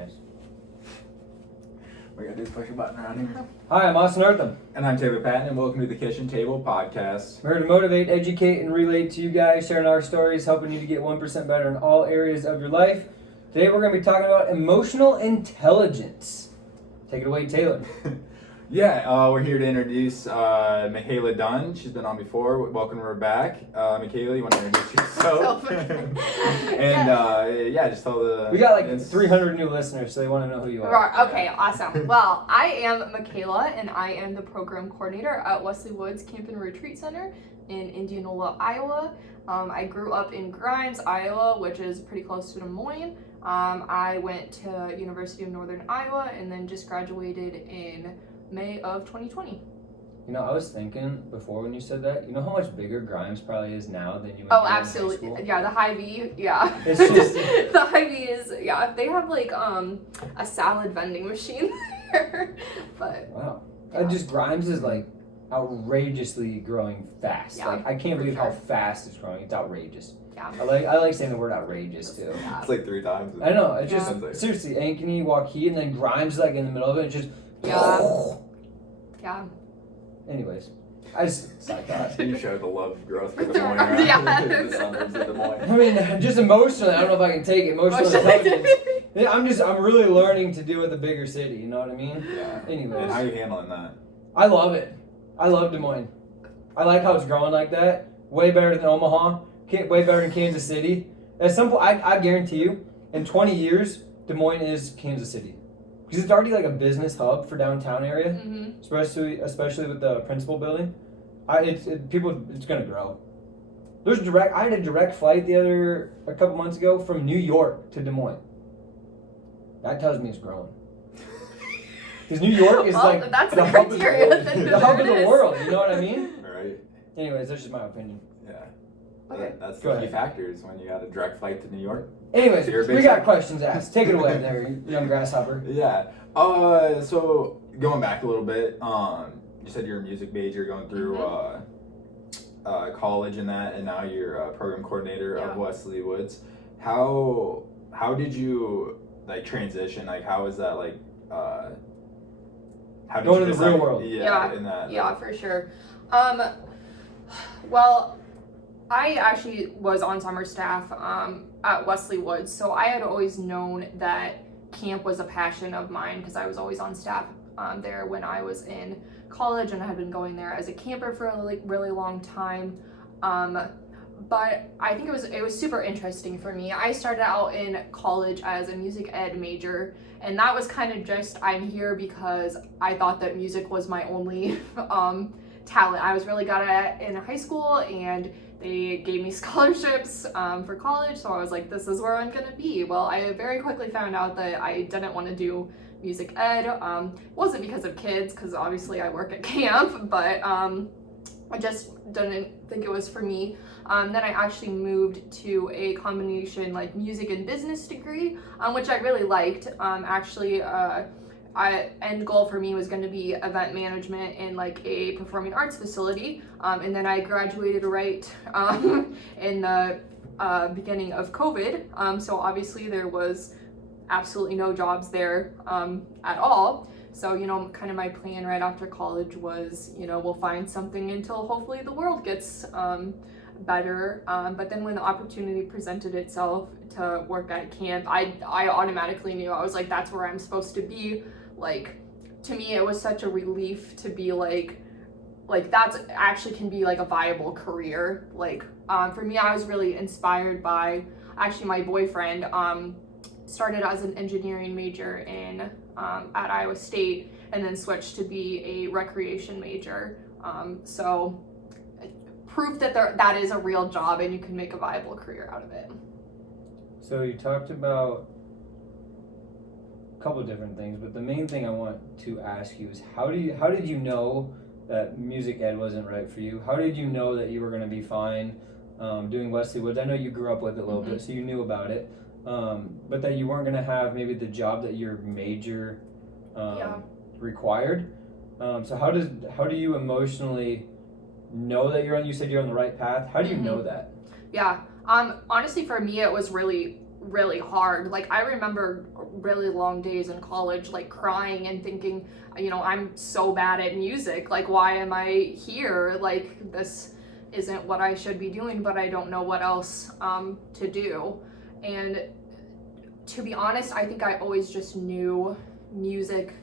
Nice. We're going to do a push a button around here. Hi, I'm Austin Artham. And I'm Taylor Patton, and welcome to the Kitchen Table Podcast. We're here to motivate, educate, and relate to you guys, sharing our stories, helping you to get 1% better in all areas of your life. Today we're going to be talking about emotional intelligence. Take it away, Taylor. We're here to introduce Mikaela Dunn. She's been on before. Welcome her back. Mikaela, you want to introduce yourself? Just tell the... We got like 300 new listeners, so they want to know who you are. Okay, awesome. Well, I am Mikaela, and I am the program coordinator at Wesley Woods Camp and Retreat Center in Indianola, Iowa. I grew up in Grimes, Iowa, which is pretty close to Des Moines. I went to University of Northern Iowa and then just graduated in May of 2020. You know, I was thinking before when you said that, you know how much bigger Grimes probably is now than you were Oh, in high absolutely. school? Yeah, the Hy-Vee, yeah. It's just... the Hy-Vee is, yeah, they have like a salad vending machine there. But wow. Yeah. Just Grimes is like outrageously growing fast. Yeah, like I can't believe sure. how fast it's growing. It's outrageous. yeah. I like saying the word outrageous too. Yeah. It's like 3 times. I know, it's Yeah. just seriously Ankeny, Waukee, and then Grimes like in the middle of it. It's just Yeah. Anyways, I just side thought. You showed the love of growth for Des Moines, right? Yeah. The suburbs of Des Moines. I mean, just emotionally, I don't know if I can take it. Emotional intelligence. Yeah, I'm really learning to deal with a bigger city. You know what I mean? Yeah. Anyways. And how are you handling that? I love it. I love Des Moines. I like how it's growing like that. Way better than Omaha. Way better than Kansas City. At some point, I guarantee you, in 20 years, Des Moines is Kansas City. Because it's already like a business hub for downtown area, Mm-hmm. especially with the principal building. It's gonna grow. I had a direct flight a couple months ago from New York to Des Moines. That tells me it's growing. Because New York is like that's the the hub of the criteria. world. Then The hub of there it the is. world. You know what I mean? Right. Anyways, that's just my opinion. Yeah. Okay. That's Go the key ahead. factors when you got a direct flight to New York. Anyways, So you're a big we got fan. questions asked. Take it away there, young grasshopper. Yeah. So going back a little bit, you said you're a music major going through college and that, and now you're a program coordinator of Wesley Woods. How did you like transition? Like how is that like? How did Going you to the decide- real world. Yeah. In that. Yeah, for sure. Well, I actually was on summer staff at Wesley Woods, so I had always known that camp was a passion of mine because I was always on staff there when I was in college, and I had been going there as a camper for a really long time. But I think it was super interesting for me. I started out in college as a music ed major, and that was kind of just I'm here because I thought that music was my only talent. I was really good at it in high school, and they gave me scholarships for college, so I was like, this is where I'm gonna be. Well, I very quickly found out that I didn't want to do music ed. Wasn't because of kids, because obviously I work at camp, but I just didn't think it was for me. Then I actually moved to a combination like music and business degree, which I really liked. End goal for me was going to be event management in like a performing arts facility, and then I graduated right in the beginning of COVID, so obviously there was absolutely no jobs there at all. So, kind of my plan right after college was, we'll find something until hopefully the world gets better. But then when the opportunity presented itself to work at camp, I automatically knew. I was like, that's where I'm supposed to be. Like, to me, it was such a relief to be like that's actually can be like a viable career. Like, for me, I was really inspired by actually my boyfriend. Started as an engineering major at Iowa State, and then switched to be a recreation major. So proof that that is a real job and you can make a viable career out of it. So you talked about a couple of different things, but the main thing I want to ask you is how did you know that music ed wasn't right for you? How did you know that you were going to be fine doing Wesley Woods? I know you grew up with it a little bit, so you knew about it. But that you weren't going to have maybe the job that your major required. So how do you emotionally know that you said you're on the right path? How do you know that? Yeah. Honestly, for me, it was really really hard. Like, I remember really long days in college, like crying and thinking, you know, I'm so bad at music. Like, why am I here? Like, this isn't what I should be doing, but I don't know what else to do. And to be honest, I think I always just knew music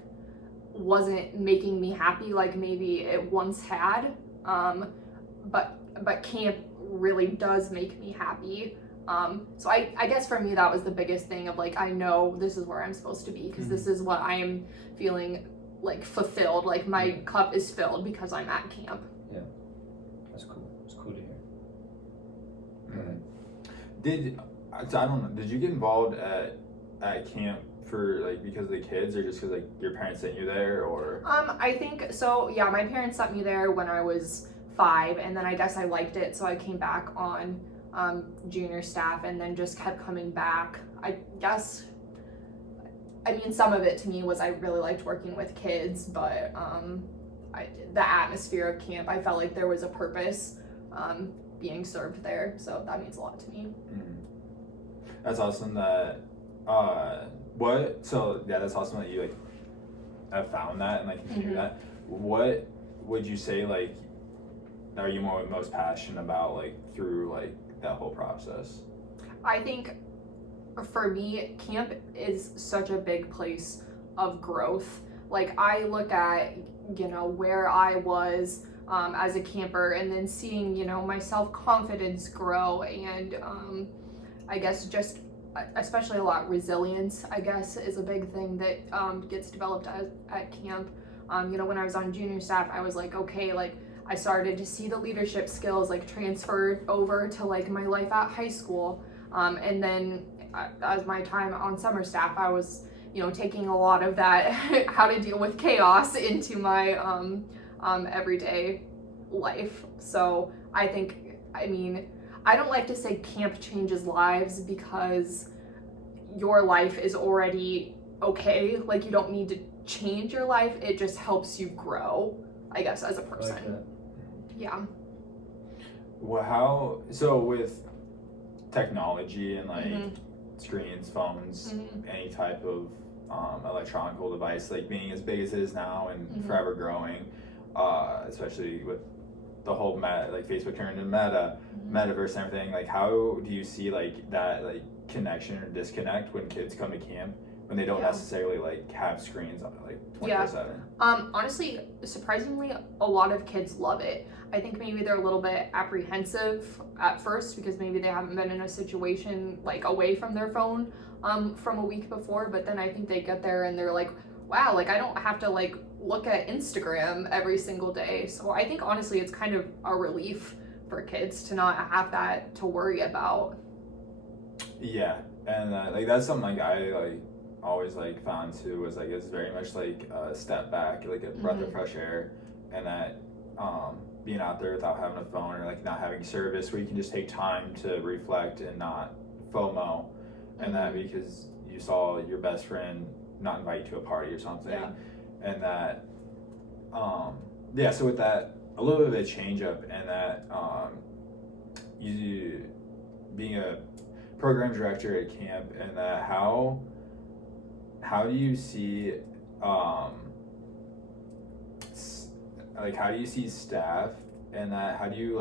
wasn't making me happy like maybe it once had. But camp really does make me happy. So I guess for me that was the biggest thing of like, I know this is where I'm supposed to be because this is what I am feeling like fulfilled. Like my cup is filled because I'm at camp. Yeah, that's cool. It's cool to hear. I don't know, did you get involved at camp for like because of the kids or just because like your parents sent you there or? I think so. Yeah, my parents sent me there when I was 5, and then I guess I liked it, so I came back on junior staff, and then just kept coming back. I guess. I mean, some of it to me was I really liked working with kids, but the atmosphere of camp, I felt like there was a purpose being served there, so that means a lot to me. That's awesome that that's awesome that you like have found that and like continue that. What would you say like are you most passionate about like through like that whole process? I think for me, camp is such a big place of growth. Like I look at, you know, where I was as a camper, and then seeing, you know, my self-confidence grow, and I guess just especially a lot resilience, I guess, is a big thing that gets developed at camp. You know, when I was on junior staff, I was like, okay, like I started to see the leadership skills like transferred over to like my life at high school. And then as my time on summer staff, I was, you know, taking a lot of that how to deal with chaos into my everyday life. So I think, I mean, I don't like to say camp changes lives because your life is already okay. Like you don't need to change your life. It just helps you grow, I guess, as a person. Like that. Yeah. Well, so with technology and like screens, phones, any type of electronic device, like being as big as it is now and forever growing, especially with the whole like Facebook turned into metaverse and everything, like how do you see like that like connection or disconnect when kids come to camp when they don't necessarily like have screens on like 24/7? Honestly, surprisingly, a lot of kids love it. I think maybe they're a little bit apprehensive at first because maybe they haven't been in a situation like away from their phone from a week before, but then I think they get there and they're like, wow, like I don't have to like look at Instagram every single day. So I think honestly it's kind of a relief for kids to not have that to worry about. Yeah, and like that's something like I like always like found too, was like it's very much like a step back, like a breath of fresh air, and that being out there without having a phone or like not having service where you can just take time to reflect and not FOMO, and that because you saw your best friend not invite you to a party or something, and that so with that a little bit of a change up, and that you being a program director at camp, and that how do you see like how do you see staff, and that how have you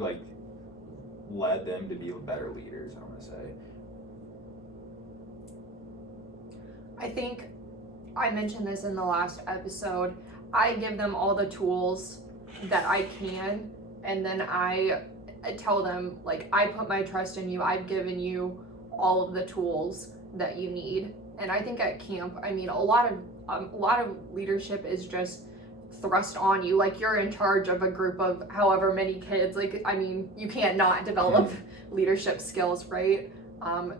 like led them to be better leaders, I want to say? I think I mentioned this in the last episode. I give them all the tools that I can, and then I tell them like I put my trust in you. I've given you all of the tools that you need. And I think at camp, I mean, a lot of leadership is just thrust on you. Like you're in charge of a group of however many kids. Like I mean, you can't not develop leadership skills, right?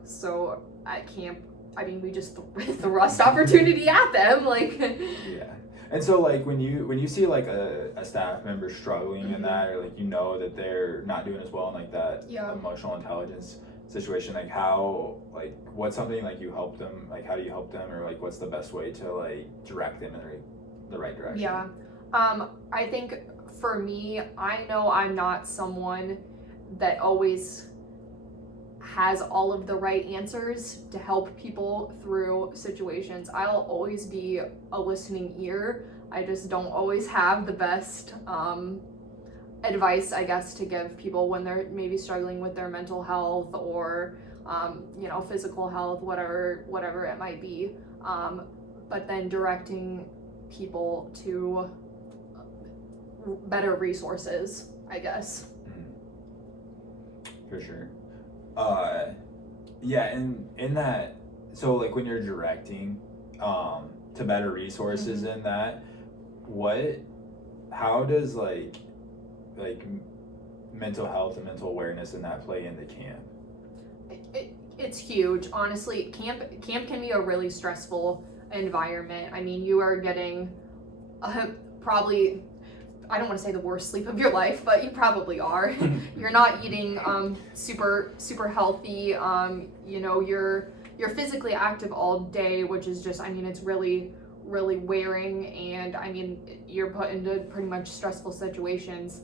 So at camp, I mean, we just thrust opportunity at them, like. Yeah. And so like when you see like a staff member struggling in that, or like you know that they're not doing as well in like that emotional intelligence situation, like how, like what's something like you help them, like how do you help them, or like what's the best way to like direct them in the right direction? Yeah. I think for me, I know I'm not someone that always has all of the right answers to help people through situations. I'll always be a listening ear. I just don't always have the best advice, I guess, to give people when they're maybe struggling with their mental health or physical health, whatever it might be. But then directing people to better resources, I guess. For sure. And in that, so like when you're directing to better resources in that, how does like mental health and mental awareness in that play into camp? It's huge, honestly. Camp can be a really stressful environment. I mean, you are getting probably, I don't want to say the worst sleep of your life, but you probably are. You're not eating super healthy. You're physically active all day, which is just, I mean, it's really wearing, and I mean, you're put into pretty much stressful situations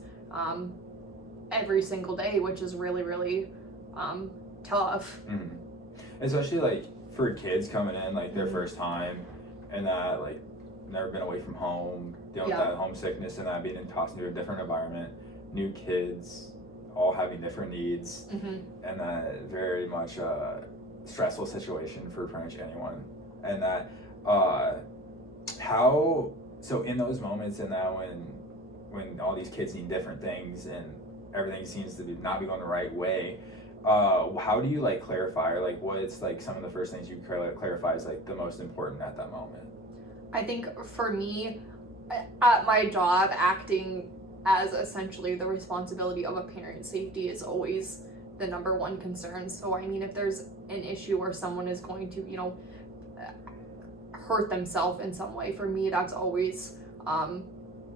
every single day, which is really tough. Especially like for kids coming in like their first time and like never been away from home, dealing with that homesickness and that, being tossed into a different environment, new kids, all having different needs, and that very much a stressful situation for pretty much anyone. And that so in those moments and that when all these kids need different things and everything seems to not be going the right way, how do you like clarify, or like what's like some of the first things you clarify is like the most important at that moment? I think for me, at my job, acting as essentially the responsibility of a parent, safety is always the number one concern. So I mean, if there's an issue where someone is going to hurt themselves in some way, for me that's always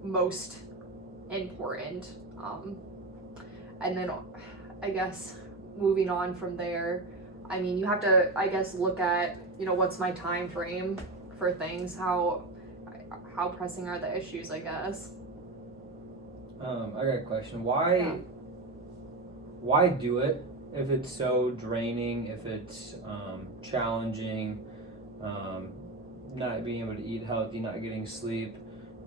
most important. And then I guess moving on from there, I mean, you have to, I guess, look at, what's my time frame for things, how pressing are the issues, I guess. I got a question. Why do it if it's so draining, if it's challenging, not being able to eat healthy, not getting sleep?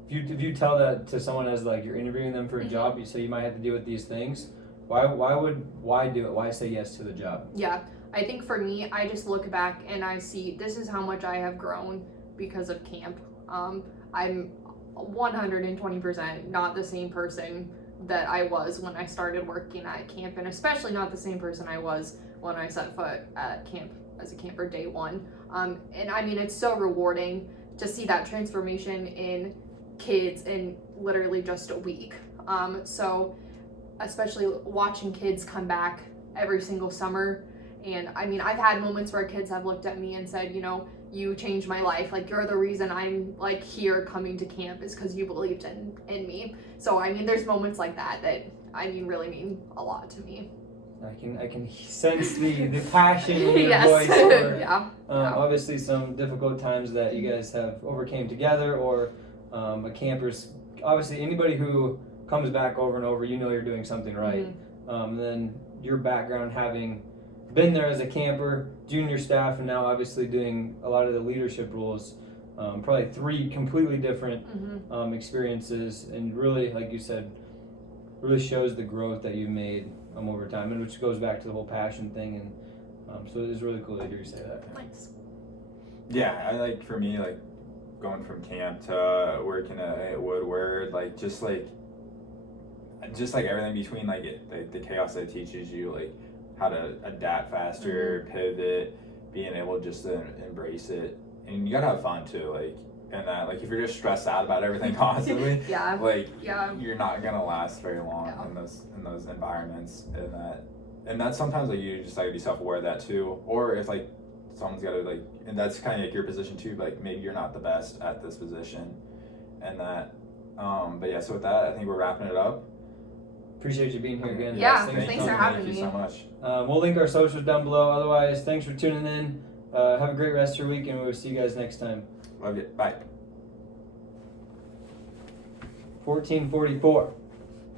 If you tell that to someone as like you're interviewing them for a job, so you might have to deal with these things, why do it? Why say yes to the job? Yeah, I think for me, I just look back and I see this is how much I have grown because of camp. I'm 120% not the same person that I was when I started working at camp, and especially not the same person I was when I set foot at camp as a camper day one. And I mean, it's so rewarding to see that transformation in kids in literally just a week. So especially watching kids come back every single summer. And I mean, I've had moments where kids have looked at me and said, you changed my life. Like, you're the reason I'm like here coming to camp is because you believed in me. So I mean, there's moments like that I mean really mean a lot to me. I can sense the passion in your yes. voice. Or, yeah. Obviously, some difficult times that you guys have overcame together, or a camper's. Obviously, anybody who comes back over and over, you're doing something right. Then your background, having been there as a camper, junior staff, and now obviously doing a lot of the leadership roles, probably 3 completely different experiences, and really, like you said, really shows the growth that you've made over time, and which goes back to the whole passion thing. And so it is really cool to hear you say that. Nice. Yeah, I like, for me, like going from camp to working at Woodward, like just like everything between like the chaos that it teaches you, like how to adapt faster, pivot, being able just to embrace it, and you gotta have fun too, like, and that, like, if you're just stressed out about everything constantly, you're not gonna last very long in those environments, and that's sometimes like you just gotta be self-aware of that too, or if like someone's gotta like, and that's kind of like your position too, like maybe you're not the best at this position, and that, but yeah, so with that, I think we're wrapping it up. Appreciate you being here again. Yeah, thanks for having me. Thank you so much. We'll link our socials down below. Otherwise, thanks for tuning in. Have a great rest of your week, and we'll see you guys next time. Love you. Bye. 1444.